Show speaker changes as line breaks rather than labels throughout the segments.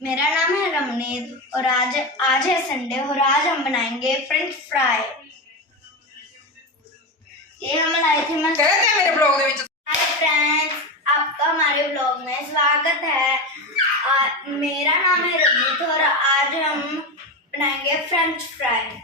मेरा नाम है रमनीत और आज आज है संडे और आज हम बनाएंगे फ्रेंच फ्राई ये हम लाए थे मैं
ਕਹਿੰਦੇ ਮੇਰੇ ਬਲੌਗ ਦੇ ਵਿੱਚ
हाय फ्रेंड्स आपका हमारे ब्लॉग में स्वागत है आ, मेरा नाम है रमनीत और आज हम बनाएंगे फ्रेंच फ्राई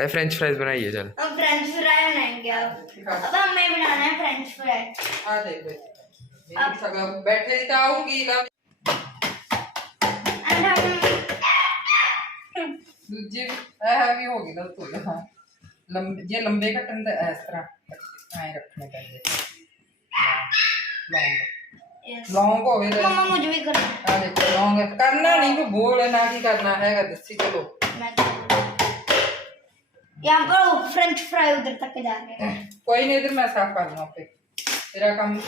ਇਹ ਫ੍ਰੈਂਚ ਫ੍ਰਾਈਜ਼ ਬਣਾਈਏ ਚੱਲ
हम फ्रेंच फ्राई बनाएंगे अब अब हमें बनाना है फ्रेंच फ्राई
ਆ ਦੇਖੋ जाऊँगी तो दूजे भी हो तो लंबे लंबे कटन तो
इस
तरह रखने लौंग।
लौंग तो- हाँ, करना।
नहीं बोल ना की
करना चलो। पर फ्रेंच फ्राई उधर तक जा रहे हैं
कोई नहीं इधर मैं साफ़ कर लूँ तेरा काम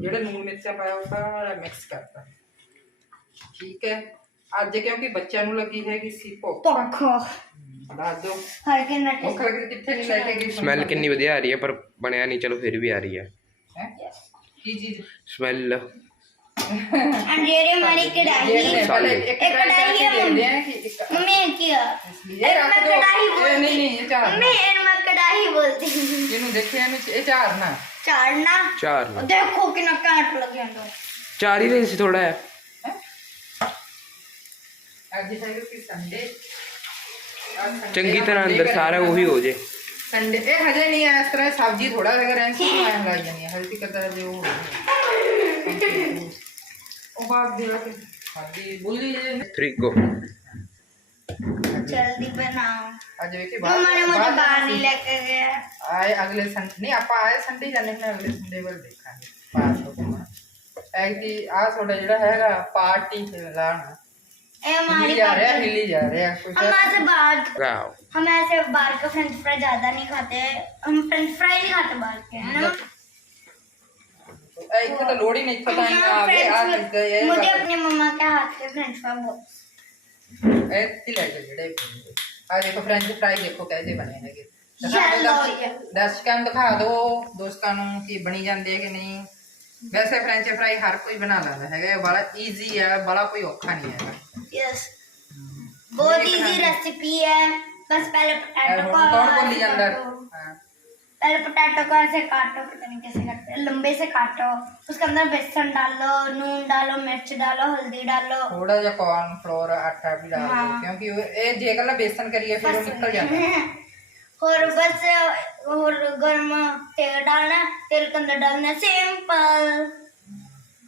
ਜਿਹੜਾ ਨੂਨ ਮਿਰਚਾਂ ਪਾਇਆ ਉਹ ਸਾਰਾ ਮਿਕਸ ਕਰਤਾ ਠੀਕ ਹੈ ਅੱਜ ਕਿਉਂਕਿ ਬੱਚਿਆਂ ਨੂੰ ਲੱਗੀ ਹੈਗੀ ਸੀ ਭੁੱਖ
पखो
ਦੱਸ ਦਿਓ
हर के नट
ਭੁੱਖ ਲੱਗੀ ਕਿੱਥੇ ਨਹੀਂ ਲੈ ਕੇ ਗਈ
ਸਮੈਲ ਕਿੰਨੀ ਵਧੀਆ ਆ ਰਹੀ ਹੈ ਪਰ ਬਣਿਆ ਨਹੀਂ ਚਲੋ ਫਿਰ ਵੀ ਆ ਰਹੀ ਹੈ
ਹੈਂ? ਕੀ ਚੀਜ਼
ਸਮੈਲ
एंड ये रही हमारी कढ़ाई
ਦੇਖਦੇ ਹਾਂ, ਪਹਿਲੇ ਇੱਕ
एक
ਕੜਾਈ
कढ़ाई है
ਦੇਖਦੇ ਆ कि ਇੱਕ
मम्मी ये किया
ਇਹ ਰੱਖ
मैं
ਦਿਓ
कढ़ाई
ਇਹ
बोलती
ਨਹੀਂ ਨਹੀਂ ਇਹ ਚਾਰ
मम्मी इन मैं कढ़ाई बोलती हूँ
ਇਹਨੂੰ ਦੇਖਿਆ ਇਹਨੂੰ ਇਹ ਚਾਰ ਨਾ
चार
ना चार ना।
देखो कि ना काट लगे
दो चार
ही नहीं थोड़ा है। चंगी तरह अंदर
सारा वही हो जाए। संडे हजे नहीं है इस तरह सब्ज़ी थोड़ा लगा रहे हैं हला जानी है। हल्दी करता है वो ओ बाप दिला के हल्दी बोल
लीजिए थ्री
जल्दी बनाओ।
अजय
के बाद मुझे बाहर नहीं लेके गया।
आए अगले संडे नहीं आप आए संडे जाने में अगले संडे वाले देखा पास हो गया कि आ थोड़ा जड़ा हैगा पार्टी खेलाना
ए हमारी जा
रहे हिली जा रहे
हम ऐसे बाहर हम ऐसे बाहर का फ्रेंच फ्राई ज़्यादा नहीं खाते। हम फ्रेंच फ्राई नहीं खाते बाहर के है ना?
एक तो, तो लोड़ी नहीं पता
है आगे
आ गए
मुझे अपने मम्मा के हाथ के फ्रेंच फ्राई बहुत
ए तिलक जड़े ਆ ਦੇਖੋ ਫ੍ਰੈਂਚ ਫਰਾਈ ਦੇਖੋ ਕੈਸੇ ਬਣੇ ਹੈਗੇ। ਦਰਸ਼ਕਾਂ ਨੂੰ ਦਿਖਾ ਦਿਓ ਦੋਸਤਾਂ ਨੂੰ ਕਿ ਬਣੀ ਜਾਂਦੇ ਕਿ ਨਹੀਂ। ਵੈਸੇ ਫ੍ਰੈਂਚ ਫਰਾਈ ਹਰ ਕੋਈ ਬਣਾ ਲੈਂਦਾ ਹੈਗਾ ਬੜਾ ਈਜ਼ੀ ਹੈ ਬੜਾ ਕੋਈ ਔਖਾ ਨਹੀਂ ਹੈਗਾ।
ਯੈਸ ਬਹੁਤ ਈਜ਼ੀ ਰੈਸਿਪੀ
ਹੈ।
ਬਸ
ਪਹਿਲੇ
ਪਟਾਟੋ
ਕੌਣ ਬੋਲੀ ਜਾਂਦਾ?
पहले पोटैटो को ऐसे काटो पता नहीं कैसे काटते हैं लंबे से काटो उसके अंदर बेसन डालो नून डालो मिर्च डालो हल्दी डालो
ਥੋੜਾ ਜਿਹਾ ਕੌਰਨ ਫਲੋਰ ਆਟਾ ਵੀ ਡਾਲ ਦਿਓ
ਹਾਂ।
ਕਿਉਂਕਿ ਉਹ- ਇਹ ਜੇ ਕੱਲਾ ਬੇਸਨ ਕਰੀਏ ਫਿਰ ਉਹ ਨਿਕਲ ਜਾਂਦਾ
और बस और गर्म तेल डालना है, तेल के अंदर डालना है, सिंपल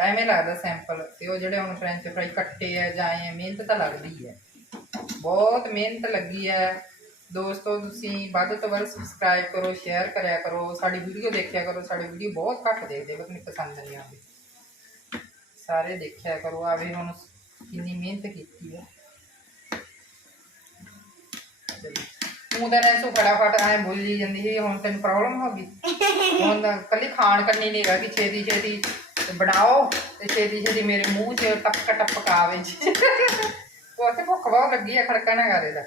ਐਵੇਂ ਲੱਗਦਾ ਸੈਂਪਲ ਤੇ ਉਹ ਜਿਹੜੇ ਹੁਣ ਫ੍ਰੈਂਚ ਫਰਾਈ ਕੱਟੇ ਆ ਜਾਂ ਐ ਮਿਹਨਤ ਤਾਂ ਲੱਗਦੀ ਹੈ ਬਹੁਤ ਮਿਹਨਤ ਲੱਗੀ ਹੈ ਦੋਸਤੋ, ਤੁਸੀਂ ਵੱਧ ਤੋਂ ਵੱਧ ਸਬਸਕ੍ਰਾਈਬ ਕਰੋ ਸ਼ੇਅਰ ਕਰਿਆ ਕਰੋ, ਸਾਡੀ ਵੀਡੀਓ ਦੇਖਿਆ ਕਰੋ, ਸਾਡੀ ਵੀਡੀਓ ਬਹੁਤ ਘੱਟ ਦੇਖਦੇ ਪਤਾ ਨਹੀਂ ਪਸੰਦ ਨਹੀਂ ਆਉਂਦੀ। ਸਾਰੇ ਦੇਖਿਆ ਕਰੋ ਆਵੇ ਹੁਣ ਕਿੰਨੀ ਮਿਹਨਤ ਕੀਤੀ ਹੈ। ਤੂੰ ਤਾਂ ਰੈਸੋ ਫਟਾਫਟ ਐ ਬੋਲੀ ਜਾਂਦੀ ਸੀ, ਹੁਣ ਤੈਨੂੰ ਪ੍ਰੋਬਲਮ ਹੋ ਗਈ। ਹੁਣ ਕੱਲੀ ਖਾਣ ਕਰਨੀ ਨਹੀਂ ਹੈਗਾ ਕਿ ਛੇਤੀ ਛੇਤੀ ਬਣਾਓ ਤੇ ਛੇਤੀ ਛੇਤੀ ਮੇਰੇ ਮੂੰਹ 'ਚ ਟਪਕ ਟਪਕ ਆਵੇ ਉਹ ਤੇ ਭੁੱਖ ਬਹੁਤ ਲੱਗੀ ਆ, ਖੜਕਾ ਕਰੇ ਦਾ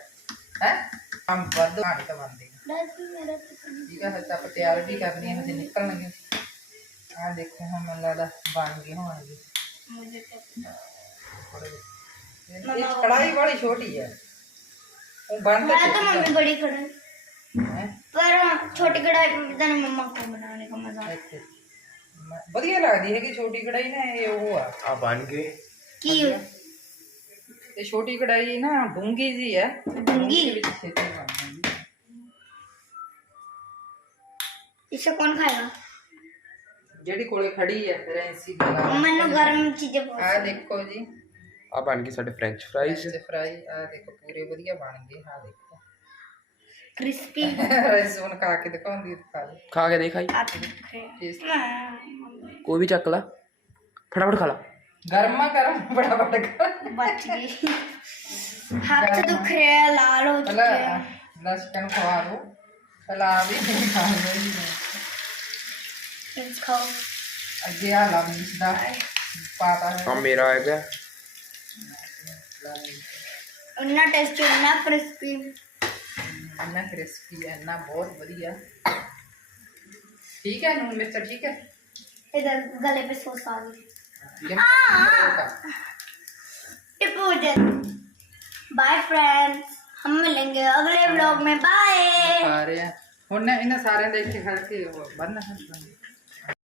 ਹੈ? ਹਮ ਵੱਧ ਖਾਣੀ ਤਾਂ ਬੰਦੇ
ਦਾਦੀ ਮੇਰਾ
ਠੀਕ ਹੈ ਹਜੇ ਤਾਂ ਆਪਾਂ ਤਿਆਰ ਵੀ ਕਰਨੀ ਹੈ ਹਜੇ ਨਿਕਲਣਗੇ ਆ ਦੇਖੋ ਹੁਣ ਮੈਨੂੰ ਲੱਗਦਾ ਬਣ ਗਏ ਹੋਣਗੇ
ਮੁਝੇ
ਥੋੜ੍ਹੇ ਜਿਹੇ। ਇਹ ਕੜਾਈ ਬੜੀ ਛੋਟੀ ਹੈ ਉਹ ਬਣ
मैं तो
ਤਾਂ
मम्मी बड़ी कढ़ाई
ਹੈ
पर छोटी कढ़ाई पे पता नहीं मम्मा को बनाने का मजा आता
ਇੱਥੇ ਮੈਂ- ਵਧੀਆ ਲੱਗਦੀ ਹੈਗੀ ਛੋਟੀ ਕੜਾਈ ਨਾ ਇਹ ਉਹ ਆ
ਆ ਬਣ ਗਏ
की
ਤੇ ਛੋਟੀ ਕੜਾਈ ਨਾ ਡੂੰਗੀ ਜੀ ਹੈ ਡੂੰਗੀ ਵਿੱਚ ਛੇਤੀ ਬਣ ਜਾਂਦੀ
ਇਸੇ ਕੌਣ ਖਾਏਗਾ?
ਜਿਹੜੀ ਕੋਲੇ ਖੜੀ ਹੈ ਰੈਂਸੀ ਬਣਾ
ਮੈਨੂੰ ਗਰਮ ਚੀਜ਼ਾਂ ਬਹੁਤ
ਆ ਦੇਖੋ ਜੀ।
ਆ ਬਣ ਗਈ ਸਾਡੇ ਫ੍ਰੈਂਚ ਫ੍ਰਾਈਜ਼
ਤੇ ਫਰਾਈ ਆ ਦੇਖੋ ਪੂਰੇ ਵਧੀਆ ਬਣ ਗਏ ਆ ਦੇਖੋ।
ਕ੍ਰਿਸਪੀ
ਰੈਸੂਨ ਖਾ ਕੇ ਦਿਖਾਉਂਦੀ ਦਿਖਾ ਦੇ
ਖਾ ਕੇ ਦੇਖਾਈ
ਆ
ਦੇਖੇ।
ਕੋਈ ਵੀ ਚੱਕ ਲਾ। ਫਟਾਫਟ ਖਾ ਲਾ।
गर्मा गर्म बड़ा
बड़ा गर्म। हाथ तो दुख रहे हैं लाल हो चुके हैं।
दस कन खवा दो चला अभी खा रहे
हैं। खाओ।
अजय आ लाभ है पाता है।
हम मेरा है क्या
उन्ना टेस्टी उन्ना क्रिस्पी
उन्ना क्रिस्पी है ना बहुत बढ़िया। ठीक है नून मिर्च ठीक है?
इधर गले पे सोस आ गई।
Bye
friends ah, ah, ah. हम मिलेंगे अगले ब्लॉग में. बाय
सारे उन्हें इन सारे देख के हर के बंद है।